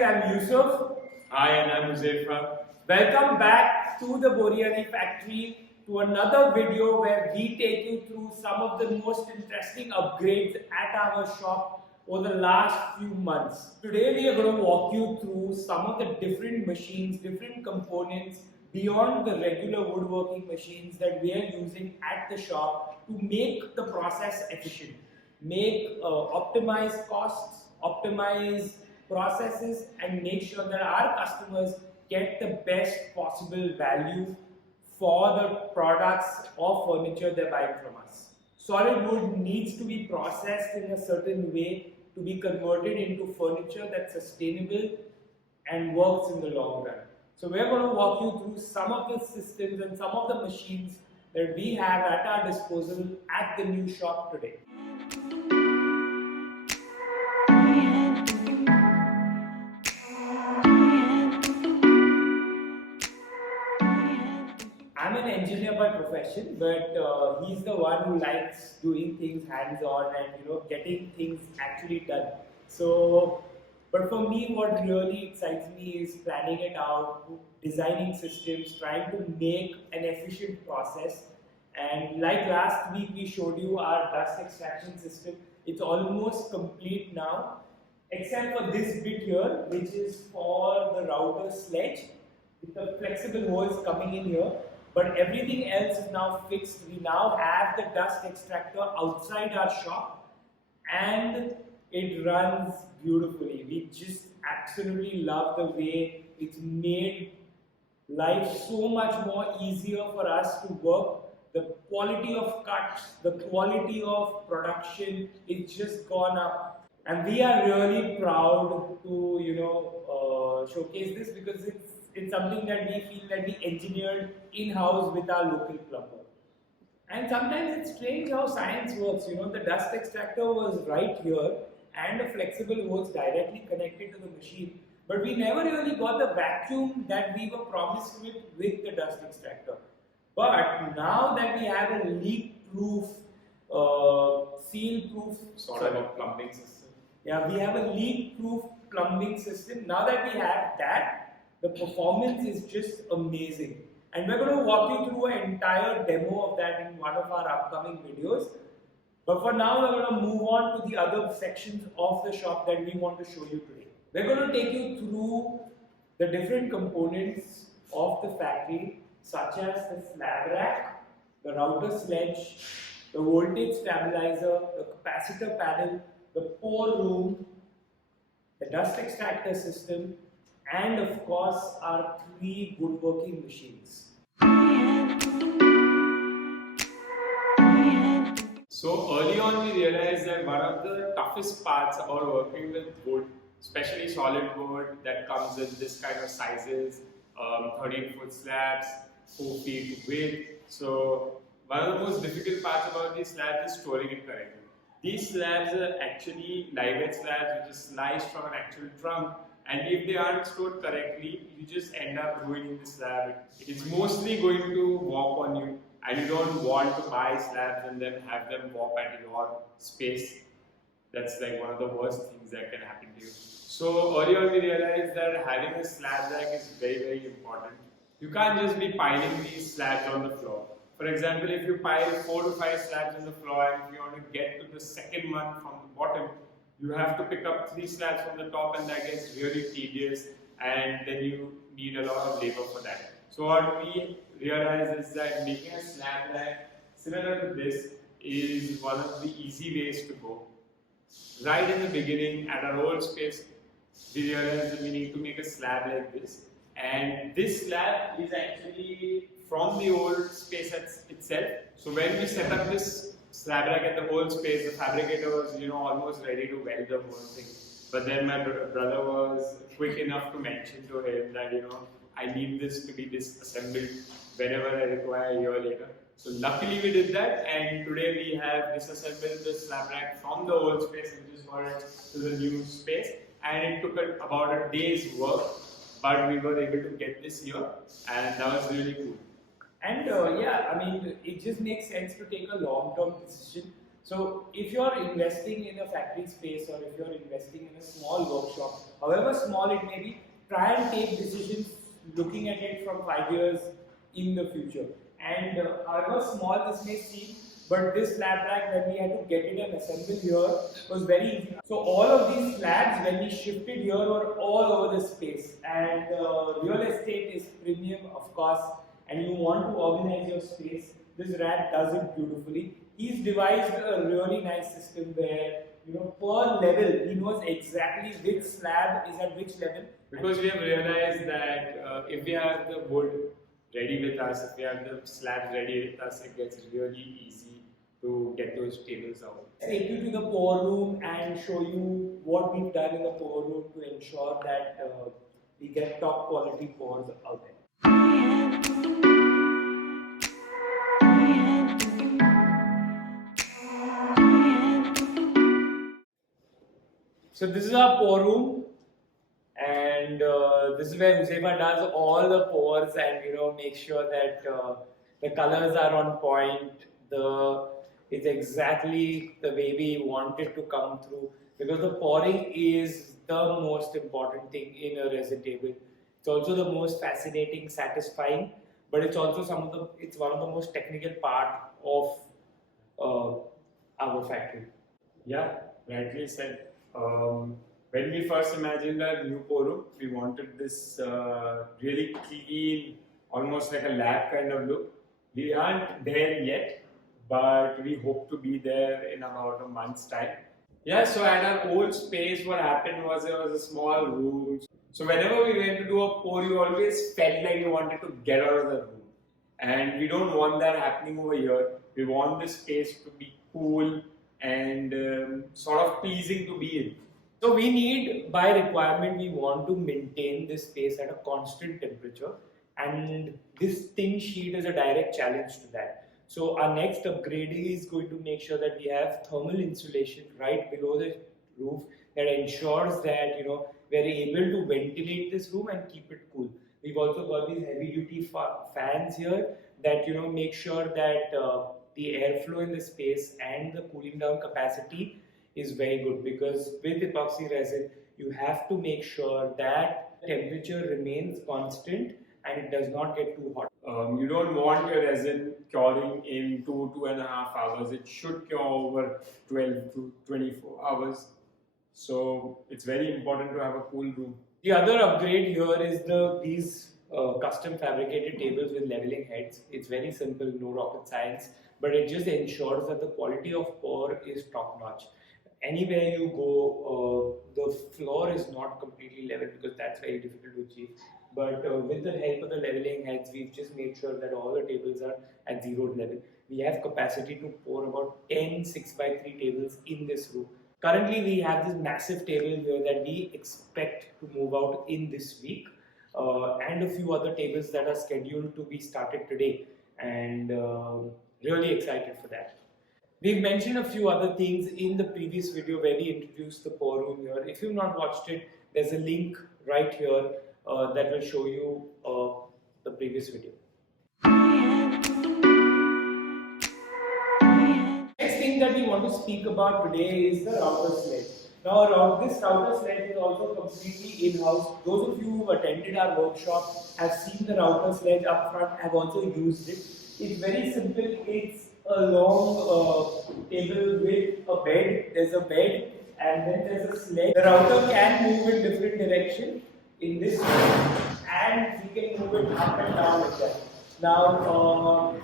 guys, I'm Yusuf. Hi, and I'm Huzaifa. Welcome back to the Boriani Factory to another video where we take you through some of the most interesting upgrades at our shop over the last few months. Today we are going to walk you through some of the different machines, different components beyond the regular woodworking machines that we are using at the shop to make the process efficient, optimize costs, optimize processes, and make sure that our customers get the best possible value for the products or furniture they're buying from us. Solid wood needs to be processed in a certain way to be converted into furniture that's sustainable and works in the long run. So we're going to walk you through some of the systems and some of the machines that we have at our disposal at the new shop today. I'm an engineer by profession, but he's the one who likes doing things hands-on and getting things actually done. So, but for me, what really excites me is planning it out, designing systems, trying to make an efficient process. And like last week, we showed you our dust extraction system. It's almost complete now, except for this bit here, which is for the router sledge, with the flexible holes coming in here. But everything else is now fixed. We now have the dust extractor outside our shop and it runs beautifully. We just absolutely love the way it's made life so much more easier for us to work. The quality of cuts, the quality of production, it's just gone up. And we are really proud to showcase this because it's something that we feel that we engineered in-house with our local plumber. And sometimes it's strange how science works. The dust extractor was right here and the flexible hose directly connected to the machine. But we never really got the vacuum that we were promised with the dust extractor. But now that we have a leak-proof, seal-proof Sort of a plumbing system. Yeah, we have a leak-proof plumbing system. Now that we have that, the performance is just amazing. And we're going to walk you through an entire demo of that in one of our upcoming videos. But for now, we're going to move on to the other sections of the shop that we want to show you today. We're going to take you through the different components of the factory, such as the slab rack, the router sledge, the voltage stabilizer, the capacitor panel, the pour room, the dust extractor system, and of course our 3 woodworking machines. So early on we realized that one of the toughest parts about working with wood, especially solid wood that comes in this kind of sizes, 13-foot slabs, 4 feet width. So one of the most difficult parts about these slabs is storing it correctly. These slabs are actually live slabs which is sliced from an actual trunk, and if they aren't stored correctly, you just end up ruining the slab. It's mostly going to warp on you, and you don't want to buy slabs and then have them warp at your space. That's like one of the worst things that can happen to you. So early on we realized that having a slab rack is very, very important. You can't just be piling these slabs on the floor. For example, if you pile 4 to 5 slabs on the floor and if you want to get to the second one from the bottom, you have to pick up 3 slabs from the top, and that gets really tedious, and then you need a lot of labor for that. So what we realized is that making a slab rack similar to this is one of the easy ways to go. Right in the beginning at our old space, we realized that we need to make a slab like this, and this slab is actually from the old space itself. So when we set up this slab rack at the old space, the fabricator was almost ready to weld the whole thing. But then my brother was quick enough to mention to him that I need this to be disassembled whenever I require a year later. So luckily we did that, and today we have disassembled the slab rack from the old space and just got it to the new space. And it took about a day's work, but we were able to get this here, and that was really cool. And it just makes sense to take a long-term decision So if you're investing in a factory space or if you're investing in a small workshop, however small it may be, try and take decisions looking at it from 5 years in the future. And however small this may seem, but this slab rack, when we had to get it and assemble here, was very easy. So all of these slabs, when we shifted here, were all over the space. And real estate is premium, of course, and you want to organize your space. This rack does it beautifully. He's devised a really nice system where, per level, he knows exactly which slab is at which level. Because we have realized that if we have the wood ready with us, if we have the slabs ready with us, it gets really easy to get those tables out. Take you to the pour room and show you what we've done in the pour room to ensure that we get top quality pours out there. So this is our pour room, and this is where Huzaifar does all the pours and make sure that the colors are on point. It's exactly the way we want it to come through, because the pouring is the most important thing in a resin table. It's also the most fascinating, satisfying, but it's also one of the most technical part of our factory. Yeah, rightly said. When we first imagined our new pour room, we wanted this really clean, almost like a lab kind of look. We aren't there yet, but we hope to be there in about a month's time. Yeah, so at our old space, what happened was there was a small room. So whenever we went to do a pour, you always felt like you wanted to get out of the room. And we don't want that happening over here. We want this space to be cool and sort of pleasing to be in. So we need, by requirement, we want to maintain this space at a constant temperature, and this thin sheet is a direct challenge to that. So our next upgrade is going to make sure that we have thermal insulation right below the roof that ensures that we're able to ventilate this room and keep it cool. We've also got these heavy duty fans here that make sure that the airflow in the space and the cooling down capacity is very good, because with epoxy resin you have to make sure that temperature remains constant and it does not get too hot. You don't want your resin curing in 2.5 hours. It should cure over 12 to 24 hours. So it's very important to have a cool room. The other upgrade here is these custom fabricated tables with leveling heads. It's very simple, no rocket science, but it just ensures that the quality of pour is top notch. Anywhere you go, the floor is not completely level, because that's very difficult to achieve. But with the help of the leveling heads, we've just made sure that all the tables are at zero level. We have capacity to pour about 10 6x3 tables in this room. Currently, we have this massive table here that we expect to move out in this week, and a few other tables that are scheduled to be started today, and really excited for that. We've mentioned a few other things in the previous video where we introduced the pour room here. If you've not watched it, there's a link right here that will show you the previous video. Next thing that we want to speak about today is the router sledge. Now, this router sledge is also completely in-house. Those of you who attended our workshop have seen the router sledge up front, have also used it. It's very simple. It's a long table with a bed. There's a bed and then there's a sledge. The router can move in different directions in this way, and we can move it up and down like that. Now,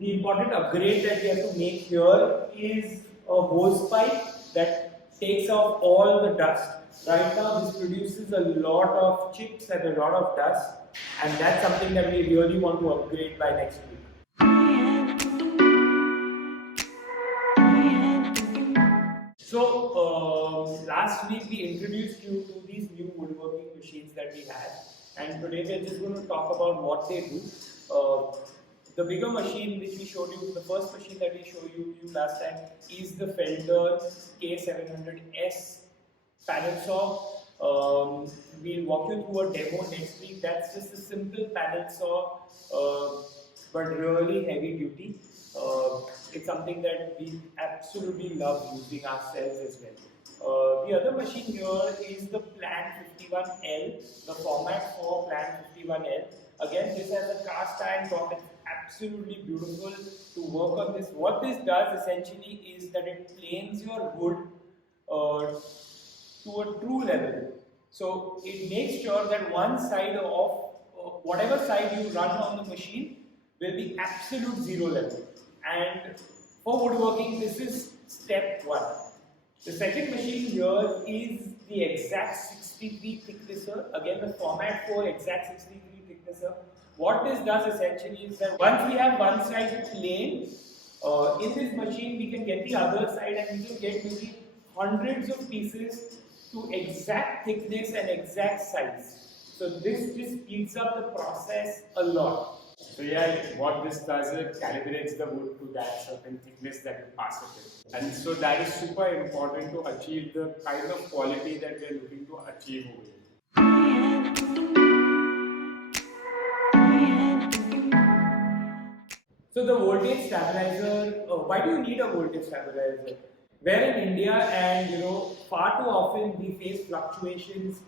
the important upgrade that we have to make here is a hose pipe that takes off all the dust. Right now, this produces a lot of chips and a lot of dust, and that's something that we really want to upgrade by next week. So, last week we introduced you to these new woodworking machines that we have, and today we're just going to talk about what they do. The bigger machine which we showed you, the first machine that we showed you last time, is the Felder K700S panel saw. We'll walk you through a demo next week. That's just a simple panel saw, but really heavy duty. it's something that we absolutely love using ourselves as well. The other machine here is the Plan 51L, the format for Plan 51L. Again, this has a cast iron top. It's absolutely beautiful to work on this. What this does essentially is that it planes your wood to a true level. So it makes sure that one side of whatever side you run on the machine will be absolute zero level. And for woodworking, this is step one. The second machine here is the Exact 63 thicknesser. Again, the format for Exact 63 thicknesser. What this does essentially is that once we have one side plane, in this machine we can get the other side and we can get maybe hundreds of pieces to exact thickness and exact size. So this just speeds up the process a lot. So yeah, what this does, it calibrates the wood to that certain thickness that you pass it in. And so that is super important to achieve the kind of quality that we're looking to achieve over here. So the voltage stabilizer, why do you need a voltage stabilizer? We're in India and far too often we face fluctuations.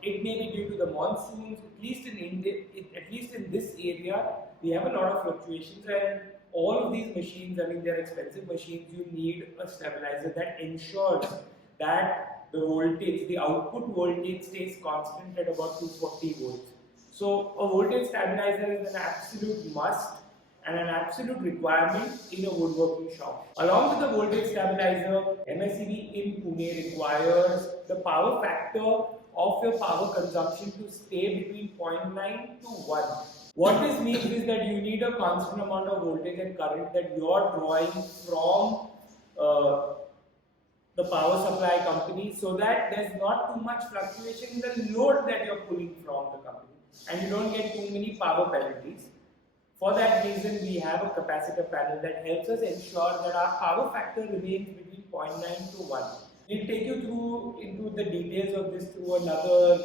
It may be due to the monsoons, at least in India, at least in this area, we have a lot of fluctuations, and all of these machines, I mean, they're expensive machines. You need a stabilizer that ensures that the voltage, the output voltage stays constant at about 240 volts. So a voltage stabilizer is an absolute must and an absolute requirement in a woodworking shop. Along with the voltage stabilizer, MSCB in Pune requires the power factor of your power consumption to stay between 0.9 to 1. What this means is that you need a constant amount of voltage and current that you are drawing from the power supply company, so that there's not too much fluctuation in the load that you're pulling from the company and you don't get too many power penalties. For that reason, we have a capacitor panel that helps us ensure that our power factor remains between 0.9 to 1. We'll take you through into the details of this through another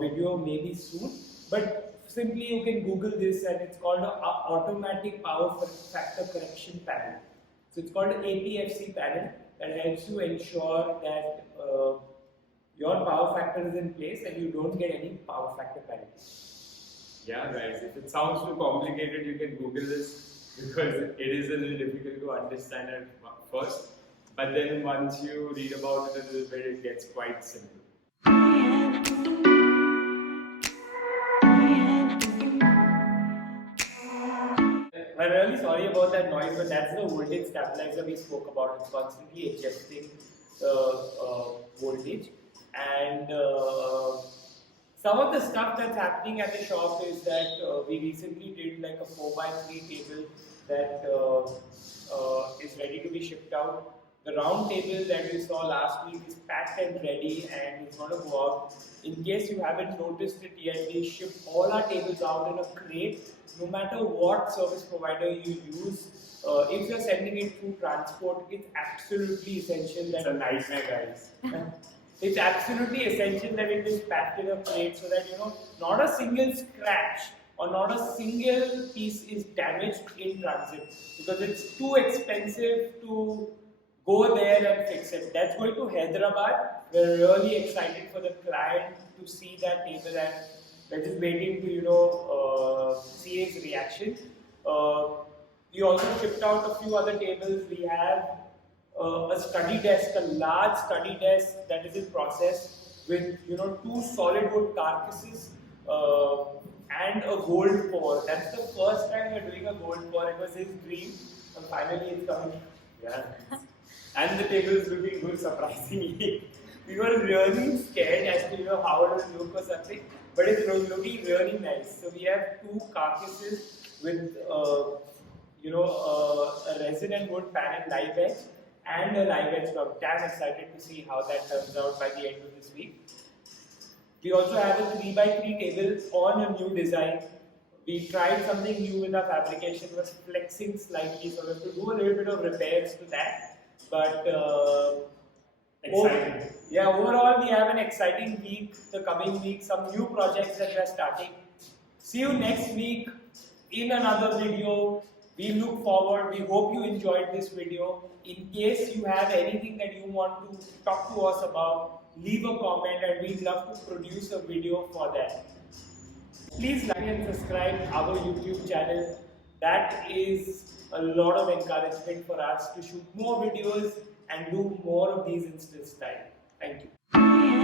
video maybe soon, but simply you can Google this and it's called an automatic power factor correction panel. So it's called an APFC panel that helps you ensure that your power factor is in place and you don't get any power factor penalties. Yeah, guys, if it sounds too complicated, you can Google this because it is a little difficult to understand at first. But then once you read about it a little bit, it gets quite simple. I'm really sorry about that noise, but that's the voltage stabilizer we spoke about. It's constantly adjusting voltage. And some of the stuff that's happening at the shop is that we recently did like a 4x3 table that is ready to be shipped out. The round table that we saw last week is packed and ready and it's going to go out. In case you haven't noticed it yet, we ship all our tables out in a crate, no matter what service provider you use. If you're sending it through transport, it's absolutely essential that It's a nightmare, guys. it's absolutely essential that it is packed in a crate so that not a single scratch or not a single piece is damaged in transit, because it's too expensive to go there and fix it. That's going to Hyderabad. We're really excited for the client to see that table and we're just waiting to see his reaction. We also shipped out a few other tables. We have a study desk, a large study desk that is in process with 2 solid wood carcasses and a gold pour. That's the first time we're doing a gold pour. It was his dream and finally it's coming. Yeah. And the table is looking good, surprisingly. We were really scared as to how it would look or something, but it's looking really nice. So we have 2 carcasses with a resin and wood panel live edge and a live edge top. Damn excited to see how that turns out by the end of this week. We also have a 3x3 table on a new design. We tried something new with our fabrication, was flexing slightly, so we have to do a little bit of repairs to that. But Exciting. Overall we have an exciting week, the coming week, some new projects that we are starting. See you next week in another video. We look forward. We hope you enjoyed this video. In case you have anything that you want to talk to us about, leave a comment and we'd love to produce a video for that. Please like and subscribe our YouTube channel. That is a lot of encouragement for us to shoot more videos and do more of these Insta style. Thank you.